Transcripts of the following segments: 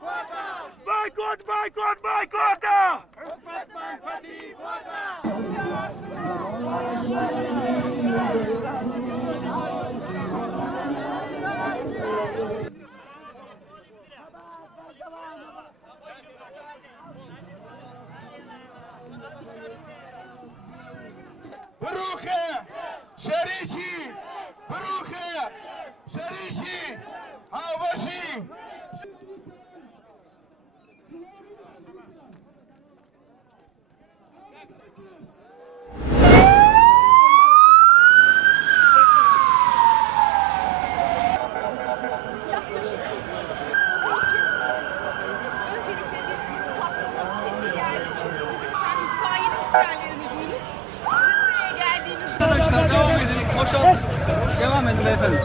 Boycott, boycott, boycott! Baruche, Sharishi, Baruche, Sharishi, Hawashi. Yaklaşık öncelikle bir patronun sesi geldi. Çünkü Kırgızistan itfaiyenin sirenlerini duyduk. Buraya geldiğimizde... Arkadaşlar devam edin. Boşaltın. Devam edin beyefendi.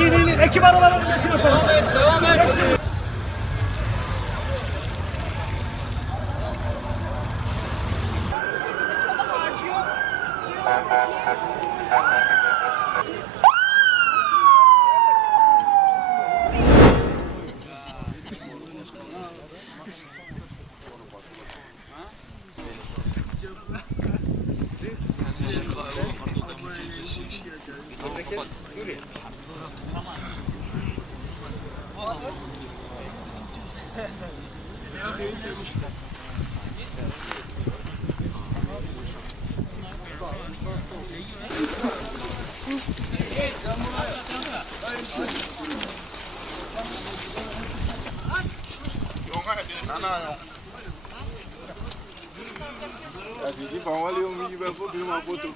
İyi, ekip aralarının geçin yapalım. Devam edin. bir şekilde çalı harcıyor. Jadi bawal yung mga iba po, pinamabot o